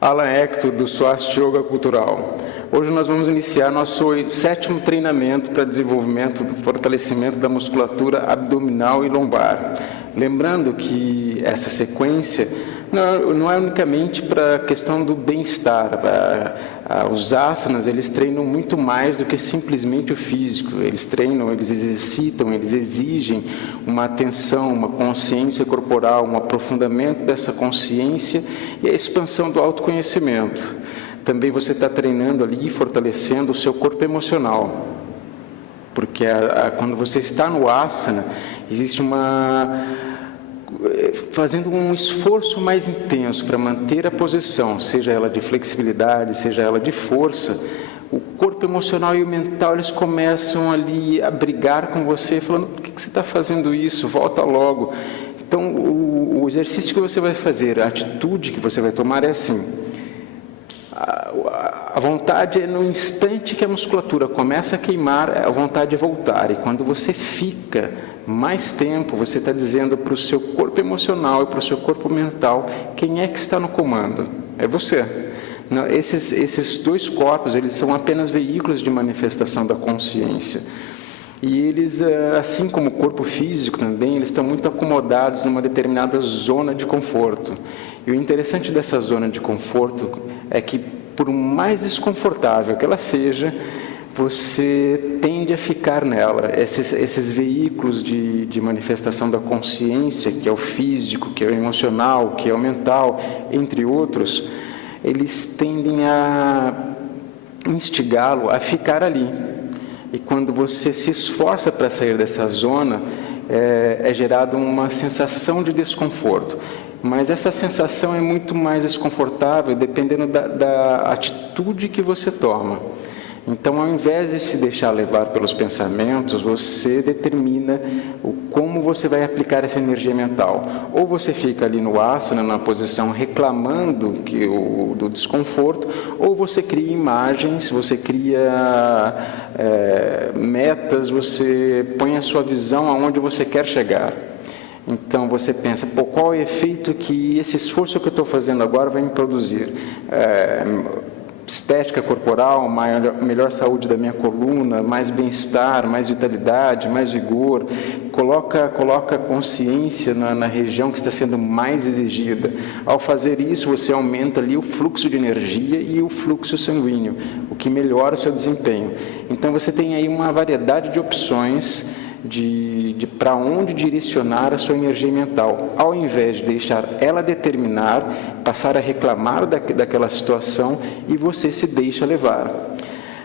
Alan Hector, do Swast Yoga Cultural. Hoje nós vamos iniciar nosso 7º treinamento para desenvolvimento do fortalecimento da musculatura abdominal e lombar. Lembrando que essa sequência não é unicamente para a questão do bem-estar. Os asanas, eles treinam muito mais do que simplesmente o físico. Eles treinam, eles exercitam, eles exigem uma atenção, uma consciência corporal, um aprofundamento dessa consciência e a expansão do autoconhecimento. Também você está treinando ali e fortalecendo o seu corpo emocional. Porque quando você está no asana, existe fazendo um esforço mais intenso para manter a posição, seja ela de flexibilidade, seja ela de força, o corpo emocional e o mental, eles começam ali a brigar com você, falando, por que você está fazendo isso? Volta logo. Então, o exercício que você vai fazer, a atitude que você vai tomar é assim. A vontade é no instante que a musculatura começa a queimar, a vontade é voltar. E quando você fica mais tempo, você está dizendo para o seu corpo emocional e para o seu corpo mental, quem é que está no comando? É você. Não, esses dois corpos, eles são apenas veículos de manifestação da consciência. E eles, assim como o corpo físico também, eles estão muito acomodados numa determinada zona de conforto. E o interessante dessa zona de conforto é que, por mais desconfortável que ela seja, você tende a ficar nela. Esses veículos de manifestação da consciência, que é o físico, que é o emocional, que é o mental, entre outros, eles tendem a instigá-lo a ficar ali. E quando você se esforça para sair dessa zona, é gerada uma sensação de desconforto. Mas essa sensação é muito mais desconfortável dependendo da atitude que você toma. Então, ao invés de se deixar levar pelos pensamentos, você determina como você vai aplicar essa energia mental. Ou você fica ali no asana, na posição, reclamando do desconforto, ou você cria imagens, você cria metas, você põe a sua visão aonde você quer chegar. Então, você pensa, qual é o efeito que esse esforço que eu estou fazendo agora vai me produzir? Estética corporal, melhor saúde da minha coluna, mais bem-estar, mais vitalidade, mais vigor. Coloca consciência na região que está sendo mais exigida. Ao fazer isso, você aumenta ali o fluxo de energia e o fluxo sanguíneo, o que melhora o seu desempenho. Então, você tem aí uma variedade de opções de para onde direcionar a sua energia mental, ao invés de deixar ela determinar, passar a reclamar daquela situação e você se deixa levar.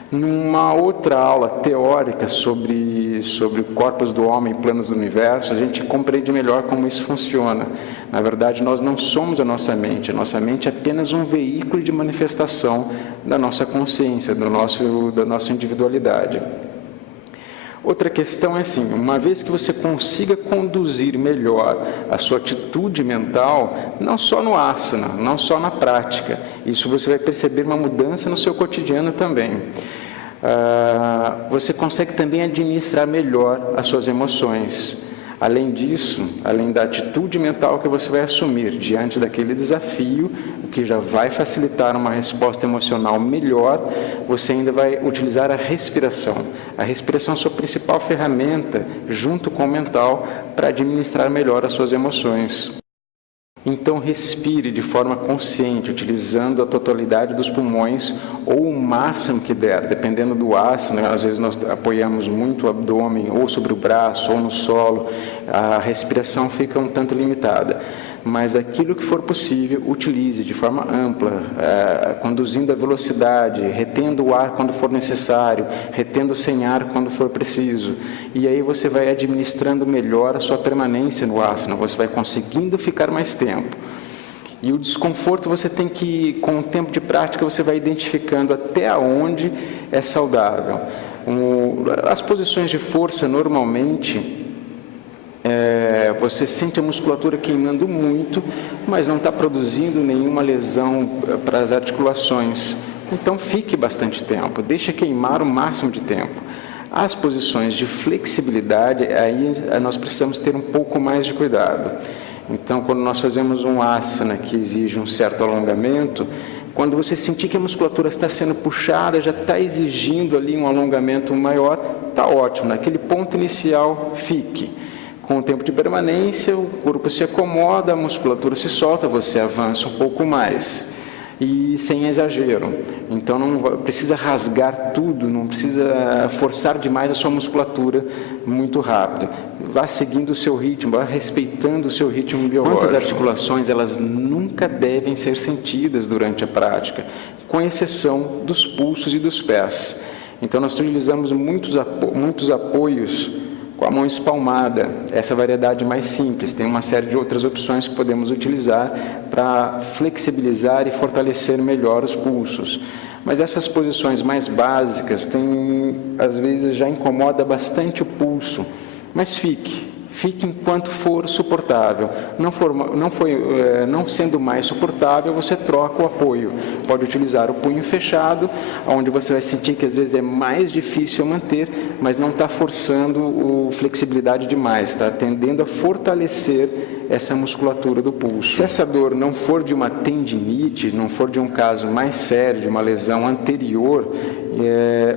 Numa outra aula teórica sobre o corpus do homem, planos do universo, a gente compreende melhor como isso funciona. Na verdade, nós não somos a nossa mente é apenas um veículo de manifestação da nossa consciência, da nossa individualidade. Outra questão é assim, uma vez que você consiga conduzir melhor a sua atitude mental, não só no asana, não só na prática, isso você vai perceber uma mudança no seu cotidiano também. Você consegue também administrar melhor as suas emoções. Além disso, além da atitude mental que você vai assumir diante daquele desafio, o que já vai facilitar uma resposta emocional melhor, você ainda vai utilizar a respiração. A respiração é a sua principal ferramenta, junto com o mental, para administrar melhor as suas emoções. Então, respire de forma consciente, utilizando a totalidade dos pulmões ou o máximo que der, dependendo do asana. Às vezes nós apoiamos muito o abdômen, ou sobre o braço, ou no solo. A respiração fica um tanto limitada. Mas aquilo que for possível, utilize de forma ampla, conduzindo a velocidade, retendo o ar quando for necessário, retendo sem ar quando for preciso. E aí você vai administrando melhor a sua permanência no asana, você vai conseguindo ficar mais tempo. E o desconforto você tem que, com o tempo de prática, você vai identificando até onde é saudável. As posições de força, normalmente, você sente a musculatura queimando muito, mas não está produzindo nenhuma lesão para as articulações. Então, fique bastante tempo, deixe queimar o máximo de tempo. As posições de flexibilidade, aí nós precisamos ter um pouco mais de cuidado. Então, quando nós fazemos um asana que exige um certo alongamento, Quando você sentir que a musculatura está sendo puxada, já está exigindo ali um alongamento maior, está ótimo. Naquele ponto inicial, fique. Com o tempo de permanência, o corpo se acomoda, a musculatura se solta, você avança um pouco mais. E sem exagero. Então não precisa rasgar tudo, não precisa forçar demais a sua musculatura muito rápido. Vá seguindo o seu ritmo, vá respeitando o seu ritmo biológico. Quanto às articulações, elas nunca devem ser sentidas durante a prática, com exceção dos pulsos e dos pés. Então nós utilizamos muitos apoios com a mão espalmada, essa variedade mais simples. Tem uma série de outras opções que podemos utilizar para flexibilizar e fortalecer melhor os pulsos. Mas essas posições mais básicas, às vezes já incomoda bastante o pulso, mas fique enquanto for suportável. Não sendo mais suportável, você troca o apoio. Pode utilizar o punho fechado, onde você vai sentir que às vezes é mais difícil manter, mas não está forçando flexibilidade demais, está tendendo a fortalecer essa musculatura do pulso. Se essa dor não for de uma tendinite, não for de um caso mais sério, de uma lesão anterior,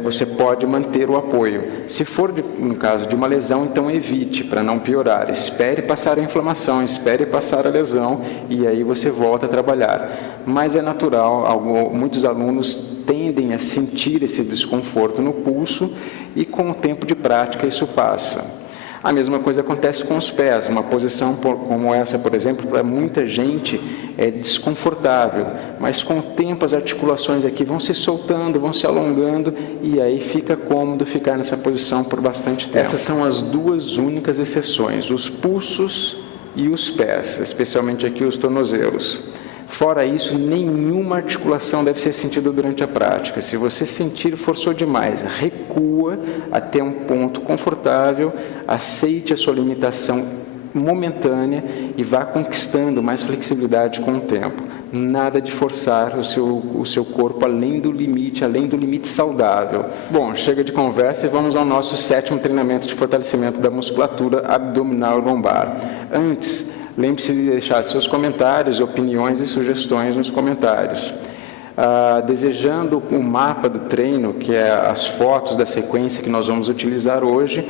você pode manter o apoio. Se for um caso de uma lesão, então evite, para não piorar. Espere passar a inflamação, espere passar a lesão e aí você volta a trabalhar. Mas é natural, muitos alunos tendem a sentir esse desconforto no pulso e com o tempo de prática isso passa. A mesma coisa acontece com os pés. Uma posição como essa, por exemplo, para muita gente é desconfortável, mas com o tempo as articulações aqui vão se soltando, vão se alongando e aí fica cômodo ficar nessa posição por bastante tempo. Essas são as duas únicas exceções, os pulsos e os pés, especialmente aqui os tornozelos. Fora isso, nenhuma articulação deve ser sentida durante a prática. Se você sentir forçou demais, recua até um ponto confortável, aceite a sua limitação momentânea e vá conquistando mais flexibilidade com o tempo. Nada de forçar o seu corpo além do limite saudável. Bom, chega de conversa e vamos ao nosso 7º treinamento de fortalecimento da musculatura abdominal lombar. Antes, lembre-se de deixar seus comentários, opiniões e sugestões nos comentários. Desejando o mapa do treino, que é as fotos da sequência que nós vamos utilizar hoje,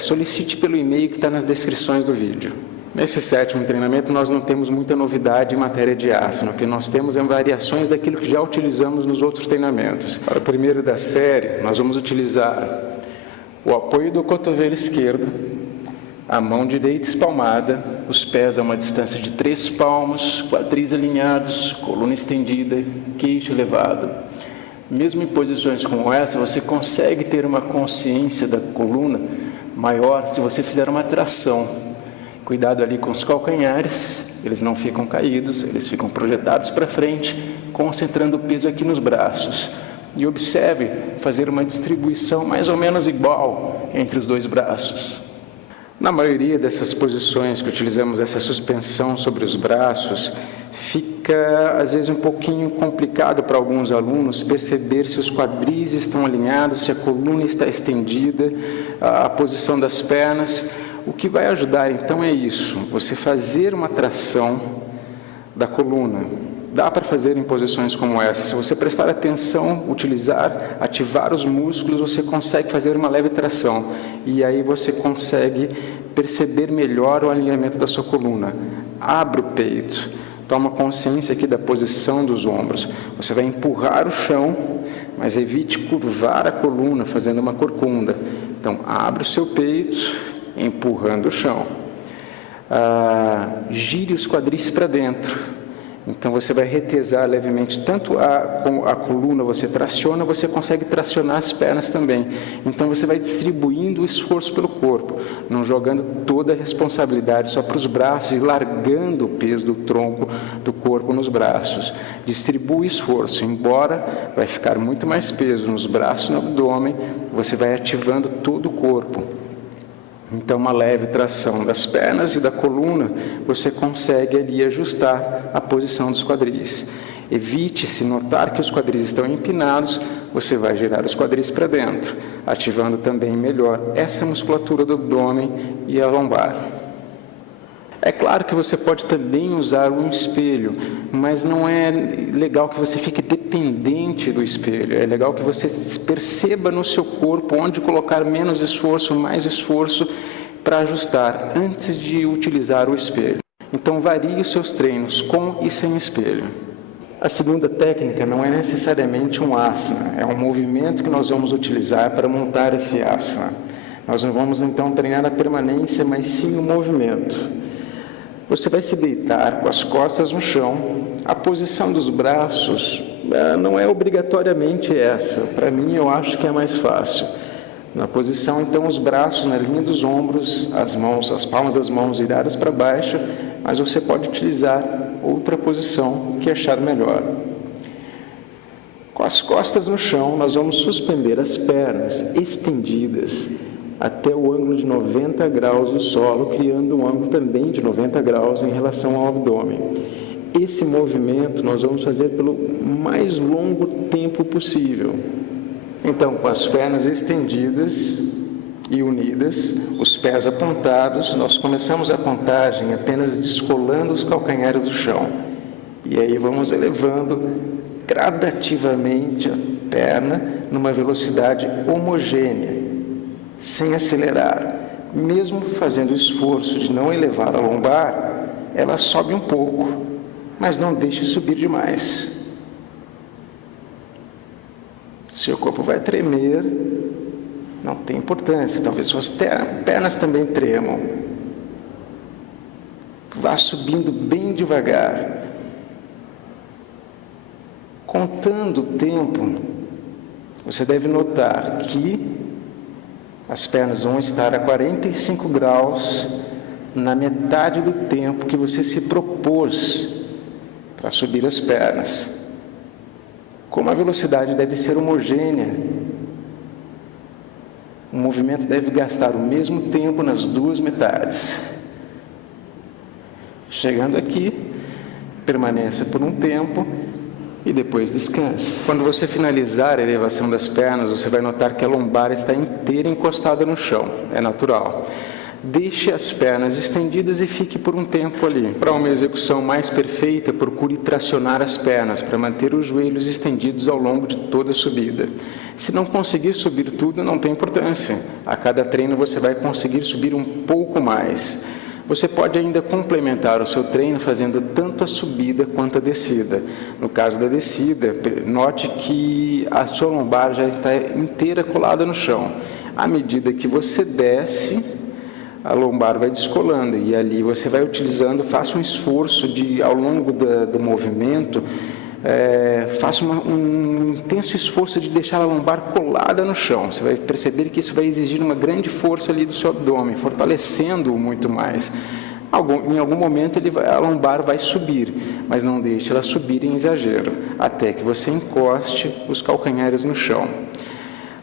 solicite pelo e-mail que está nas descrições do vídeo. Nesse 7º treinamento nós não temos muita novidade em matéria de asana, o que nós temos é variações daquilo que já utilizamos nos outros treinamentos. Para o primeiro da série, nós vamos utilizar o apoio do cotovelo esquerdo, a mão direita espalmada, os pés a uma distância de 3 palmos, quadris alinhados, coluna estendida, queixo elevado. Mesmo em posições como essa, você consegue ter uma consciência da coluna maior se você fizer uma tração. Cuidado ali com os calcanhares, eles não ficam caídos, eles ficam projetados para frente, concentrando o peso aqui nos braços. E observe fazer uma distribuição mais ou menos igual entre os 2 braços. Na maioria dessas posições que utilizamos essa suspensão sobre os braços, fica às vezes um pouquinho complicado para alguns alunos perceber se os quadris estão alinhados, se a coluna está estendida, a posição das pernas. O que vai ajudar então é isso, você fazer uma tração da coluna. Dá para fazer em posições como essa. Se você prestar atenção, ativar os músculos, você consegue fazer uma leve tração. E aí você consegue perceber melhor o alinhamento da sua coluna. Abra o peito. Toma consciência aqui da posição dos ombros. Você vai empurrar o chão, mas evite curvar a coluna, fazendo uma corcunda. Então, abre o seu peito, empurrando o chão. Gire os quadris para dentro. Então, você vai retesar levemente, tanto com a coluna você traciona, você consegue tracionar as pernas também. Então, você vai distribuindo o esforço pelo corpo, não jogando toda a responsabilidade só para os braços e largando o peso do tronco do corpo nos braços. Distribui o esforço, embora vai ficar muito mais peso nos braços e no abdômen, você vai ativando todo o corpo. Então, uma leve tração das pernas e da coluna, você consegue ali ajustar a posição dos quadris. Evite, se notar que os quadris estão empinados, você vai girar os quadris para dentro, ativando também melhor essa musculatura do abdômen e a lombar. É claro que você pode também usar um espelho, mas não é legal que você fique dependente do espelho. É legal que você perceba no seu corpo onde colocar menos esforço, mais esforço para ajustar antes de utilizar o espelho. Então varie os seus treinos com e sem espelho. A segunda técnica não é necessariamente um asana, é um movimento que nós vamos utilizar para montar esse asana. Nós não vamos então treinar a permanência, mas sim o movimento. Você vai se deitar com as costas no chão. A posição dos braços não é obrigatoriamente essa. Para mim, eu acho que é mais fácil. Na posição, então, os braços na linha dos ombros, as palmas das mãos viradas para baixo, mas você pode utilizar outra posição que achar melhor. Com as costas no chão, nós vamos suspender as pernas estendidas até o ângulo de 90 graus do solo, criando um ângulo também de 90 graus em relação ao abdômen. Esse movimento nós vamos fazer pelo mais longo tempo possível. Então, com as pernas estendidas e unidas, os pés apontados, nós começamos a contagem apenas descolando os calcanhares do chão. E aí vamos elevando gradativamente a perna numa velocidade homogênea, sem acelerar. Mesmo fazendo o esforço de não elevar a lombar, ela sobe um pouco, mas não deixe subir demais. Seu corpo vai tremer, não tem importância, talvez suas pernas também tremam. Vá subindo bem devagar. Contando o tempo, você deve notar que as pernas vão estar a 45 graus na metade do tempo que você se propôs para subir as pernas. Como a velocidade deve ser homogênea, o movimento deve gastar o mesmo tempo nas duas metades. Chegando aqui, permaneça por um tempo e depois descanse. Quando você finalizar a elevação das pernas, você vai notar que a lombar está inteira encostada no chão. É natural. Deixe as pernas estendidas e fique por um tempo ali. Para uma execução mais perfeita, procure tracionar as pernas para manter os joelhos estendidos ao longo de toda a subida. Se não conseguir subir tudo, não tem importância. A cada treino você vai conseguir subir um pouco mais. Você pode ainda complementar o seu treino fazendo tanto a subida quanto a descida. No caso da descida, note que a sua lombar já está inteira colada no chão. À medida que você desce, a lombar vai descolando e ali você vai utilizando, faça um esforço ao longo do movimento, faça um intenso esforço de deixar a lombar colada no chão. Você vai perceber que isso vai exigir uma grande força ali do seu abdômen, fortalecendo-o muito mais. Em algum momento a lombar vai subir, mas não deixe ela subir em exagero, até que você encoste os calcanhares no chão.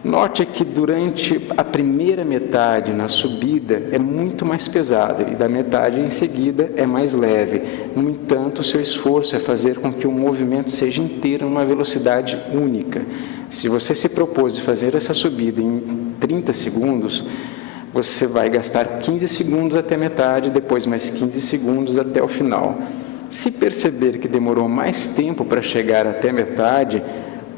Note que durante a primeira metade na subida é muito mais pesada e da metade em seguida é mais leve. No entanto, o seu esforço é fazer com que o movimento seja inteiro numa velocidade única. Se você se propôs a fazer essa subida em 30 segundos, você vai gastar 15 segundos até a metade, depois mais 15 segundos até o final. Se perceber que demorou mais tempo para chegar até a metade,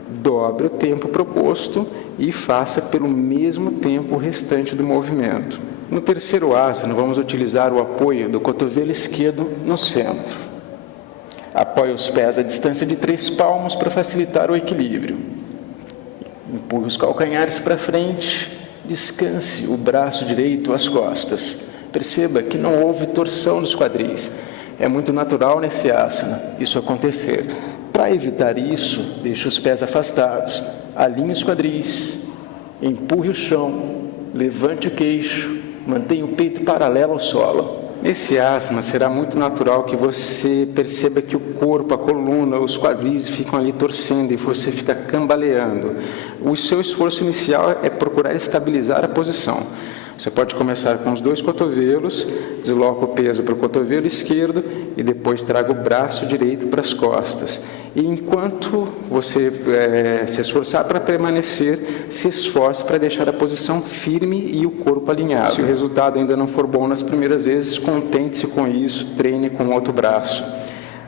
dobre o tempo proposto e faça pelo mesmo tempo o restante do movimento. No terceiro asana, vamos utilizar o apoio do cotovelo esquerdo no centro. Apoie os pés à distância de 3 palmos para facilitar o equilíbrio. Empurre os calcanhares para frente, descanse o braço direito às costas. Perceba que não houve torção dos quadris. É muito natural nesse asana isso acontecer. Para evitar isso, deixe os pés afastados, alinhe os quadris, empurre o chão, levante o queixo, mantenha o peito paralelo ao solo. Nesse asana será muito natural que você perceba que o corpo, a coluna, os quadris ficam ali torcendo e você fica cambaleando. O seu esforço inicial é procurar estabilizar a posição. Você pode começar com os 2 cotovelos, desloca o peso para o cotovelo esquerdo e depois traga o braço direito para as costas. E enquanto você se esforçar para permanecer, se esforce para deixar a posição firme e o corpo alinhado. Se o resultado ainda não for bom nas primeiras vezes, contente-se com isso, treine com o outro braço.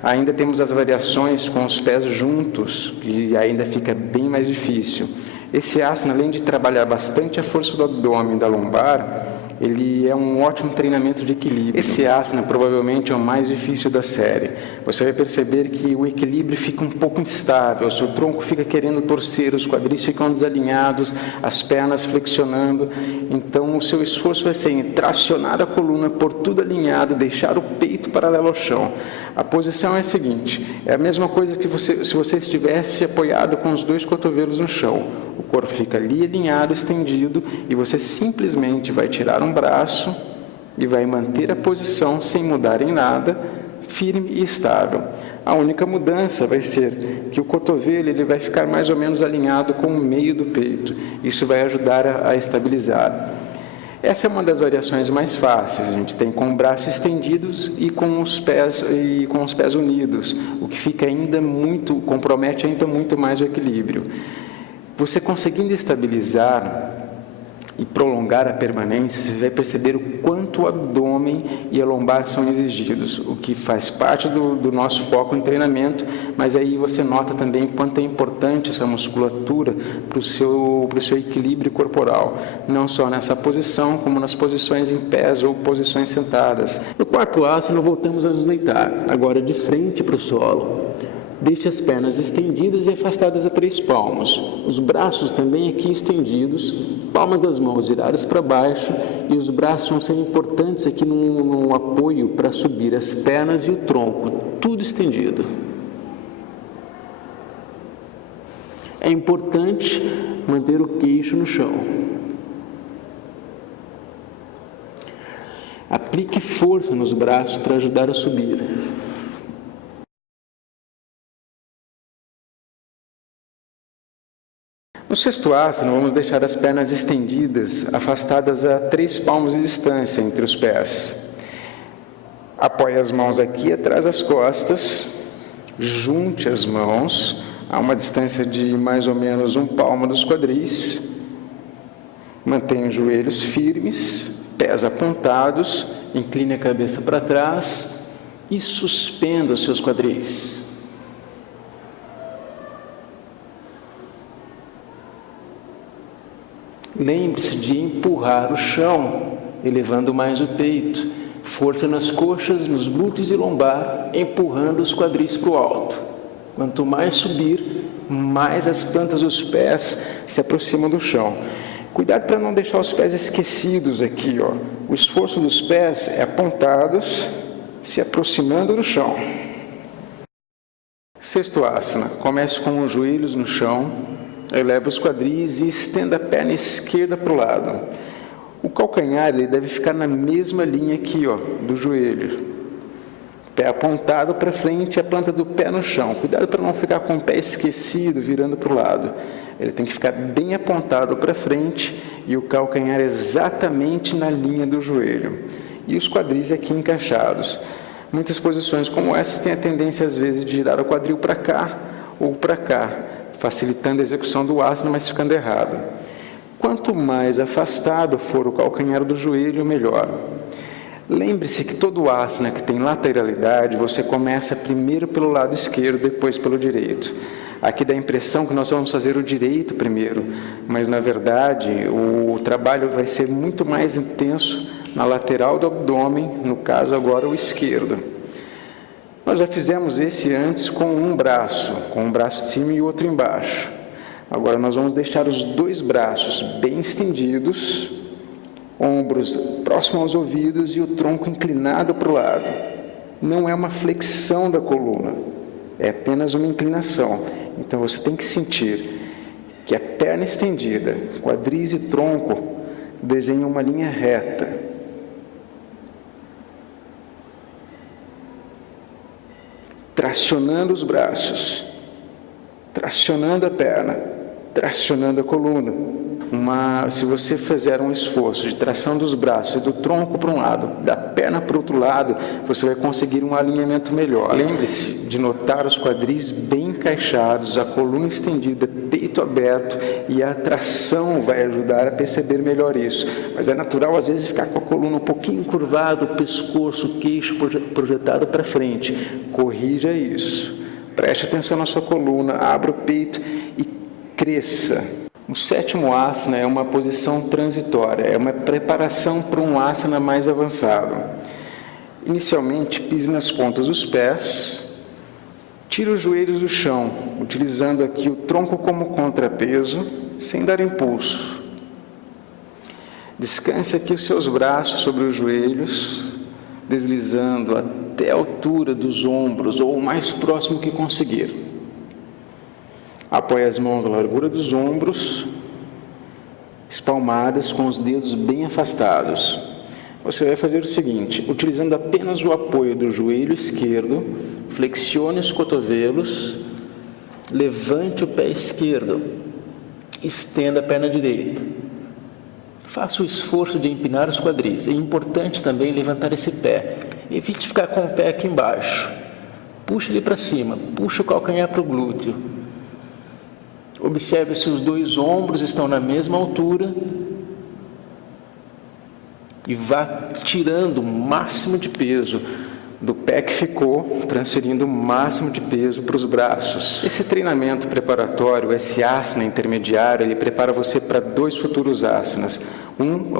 Ainda temos as variações com os pés juntos, que ainda fica bem mais difícil. Esse asana, além de trabalhar bastante a força do abdômen e da lombar, ele é um ótimo treinamento de equilíbrio. Esse asana provavelmente é o mais difícil da série. Você vai perceber que o equilíbrio fica um pouco instável, o seu tronco fica querendo torcer, os quadris ficam desalinhados, as pernas flexionando. Então o seu esforço vai ser em tracionar a coluna, por tudo alinhado, deixar o peito paralelo ao chão. A posição é a seguinte, é a mesma coisa que se você estivesse apoiado com os 2 cotovelos no chão. O corpo fica ali alinhado, estendido, e você simplesmente vai tirar um braço e vai manter a posição sem mudar em nada, firme e estável. A única mudança vai ser que o cotovelo ele vai ficar mais ou menos alinhado com o meio do peito. Isso vai ajudar a estabilizar. Essa é uma das variações mais fáceis. A gente tem com os braços estendidos e com os pés unidos, o que compromete ainda muito mais o equilíbrio. Você conseguindo estabilizar e prolongar a permanência, você vai perceber o quanto o abdômen e a lombar são exigidos, o que faz parte do nosso foco em treinamento, mas aí você nota também quanto é importante essa musculatura para o seu equilíbrio corporal, não só nessa posição, como nas posições em pés ou posições sentadas. No quarto asana, voltamos a nos deitar, agora de frente para o solo. Deixe as pernas estendidas e afastadas a 3 palmos. Os braços também aqui estendidos, palmas das mãos viradas para baixo, e os braços vão ser importantes aqui no apoio para subir as pernas e o tronco, tudo estendido. É importante manter o queixo no chão. Aplique força nos braços para ajudar a subir. No sexto asana, vamos deixar as pernas estendidas, afastadas a 3 palmos de distância entre os pés. Apoie as mãos aqui atrás das costas, junte as mãos a uma distância de mais ou menos 1 palmo dos quadris. Mantenha os joelhos firmes, pés apontados, incline a cabeça para trás e suspenda os seus quadris. Lembre-se de empurrar o chão, elevando mais o peito. Força nas coxas, nos glúteos e lombar, empurrando os quadris para o alto. Quanto mais subir, mais as plantas dos pés se aproximam do chão. Cuidado para não deixar os pés esquecidos aqui, ó. O esforço dos pés é apontados, se aproximando do chão. Sexto asana, comece com os joelhos no chão. Eleva os quadris e estenda a perna esquerda para o lado. O calcanhar ele deve ficar na mesma linha aqui, ó, do joelho. Pé apontado para frente e a planta do pé no chão. Cuidado para não ficar com o pé esquecido, virando para o lado. Ele tem que ficar bem apontado para frente e o calcanhar exatamente na linha do joelho. E os quadris aqui encaixados. Muitas posições como essa têm a tendência, às vezes, de girar o quadril para cá ou para cá, facilitando a execução do asana, mas ficando errado. Quanto mais afastado for o calcanhar do joelho, melhor. Lembre-se que todo asana que tem lateralidade, você começa primeiro pelo lado esquerdo, depois pelo direito. Aqui dá a impressão que nós vamos fazer o direito primeiro, mas na verdade o trabalho vai ser muito mais intenso na lateral do abdômen, no caso agora o esquerdo. Nós já fizemos esse antes com um braço de cima e outro embaixo. Agora nós vamos deixar os 2 braços bem estendidos, ombros próximos aos ouvidos e o tronco inclinado para o lado. Não é uma flexão da coluna, é apenas uma inclinação. Então você tem que sentir que a perna estendida, quadris e tronco desenham uma linha reta. Tracionando os braços, tracionando a perna, tracionando a coluna. Se você fizer um esforço de tração dos braços e do tronco para um lado, da perna para o outro lado, você vai conseguir um alinhamento melhor. Lembre-se de notar os quadris bem encaixados, a coluna estendida, peito aberto, e a tração vai ajudar a perceber melhor isso. Mas é natural, às vezes, ficar com a coluna um pouquinho curvada, o pescoço, o queixo projetado para frente. Corrija isso. Preste atenção na sua coluna, abra o peito e cresça. O 7º asana é uma posição transitória, é uma preparação para um asana mais avançado. Inicialmente, pise nas pontas dos pés, tire os joelhos do chão, utilizando aqui o tronco como contrapeso, sem dar impulso. Descanse aqui os seus braços sobre os joelhos, deslizando até a altura dos ombros, ou o mais próximo que conseguir. Apoie as mãos à largura dos ombros, espalmadas com os dedos bem afastados. Você vai fazer o seguinte, utilizando apenas o apoio do joelho esquerdo, flexione os cotovelos, levante o pé esquerdo, estenda a perna direita. Faça o esforço de empinar os quadris. É importante também levantar esse pé. Evite ficar com o pé aqui embaixo. Puxe ele para cima, puxe o calcanhar para o glúteo. Observe se os dois ombros estão na mesma altura e vá tirando o máximo de peso do pé que ficou, transferindo o máximo de peso para os braços. Esse treinamento preparatório, esse asana intermediário, ele prepara você para 2 futuros asanas.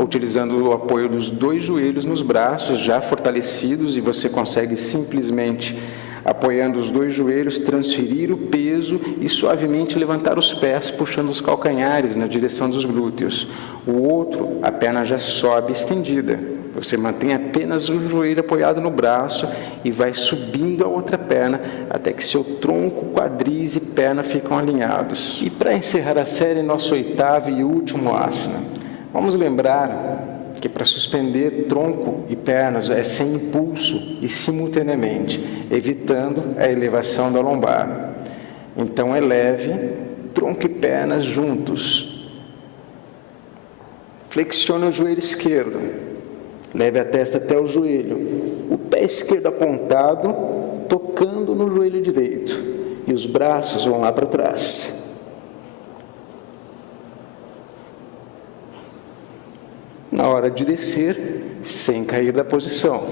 Utilizando o apoio dos 2 joelhos nos braços, já fortalecidos, e você consegue simplesmente, apoiando os 2 joelhos, transferir o peso e suavemente levantar os pés, puxando os calcanhares na direção dos glúteos. O outro, a perna já sobe estendida. Você mantém apenas o joelho apoiado no braço e vai subindo a outra perna até que seu tronco, quadris e perna ficam alinhados. E para encerrar a série, nosso 8º e último asana. Vamos lembrar que para suspender tronco e pernas é sem impulso e simultaneamente, evitando a elevação da lombar. Então eleve tronco e pernas juntos. Flexione o joelho esquerdo. Leve a testa até o joelho. O pé esquerdo apontado, tocando no joelho direito. E os braços vão lá para trás. Na hora de descer, sem cair da posição.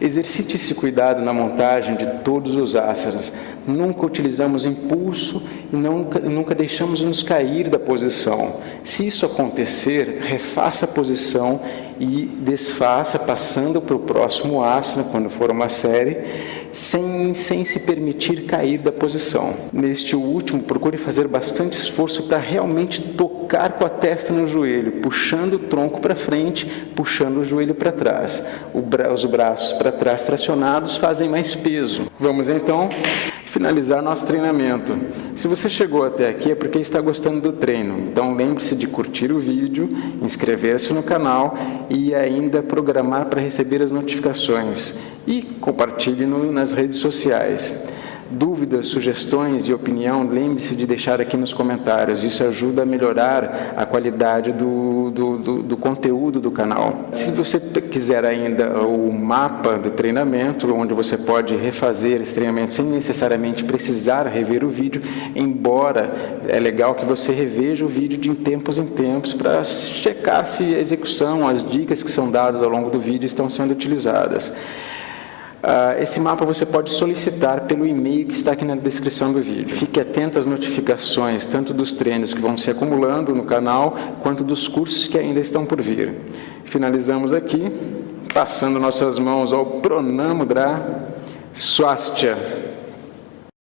Exercite esse cuidado na montagem de todos os asanas. Nunca utilizamos impulso e nunca deixamos nos cair da posição. Se isso acontecer, refaça a posição e desfaça, passando para o próximo asana, quando for uma série, sem se permitir cair da posição. Neste último, procure fazer bastante esforço para realmente tocar com a testa no joelho, puxando o tronco para frente, puxando o joelho para trás. Os braços para trás tracionados fazem mais peso. Vamos então finalizar nosso treinamento. Se você chegou até aqui é porque está gostando do treino. Então lembre-se de curtir o vídeo, inscrever-se no canal e ainda programar para receber as notificações. E compartilhe nas redes sociais. Dúvidas, sugestões e opinião, lembre-se de deixar aqui nos comentários. Isso ajuda a melhorar a qualidade do conteúdo do canal. Se você quiser ainda o mapa do treinamento, onde você pode refazer esse treinamento sem necessariamente precisar rever o vídeo, embora é legal que você reveja o vídeo de tempos em tempos para checar se a execução, as dicas que são dadas ao longo do vídeo estão sendo utilizadas. Esse mapa você pode solicitar pelo e-mail que está aqui na descrição do vídeo. Fique atento às notificações, tanto dos treinos que vão se acumulando no canal, quanto dos cursos que ainda estão por vir. Finalizamos aqui, passando nossas mãos ao Pranamudra Swastika.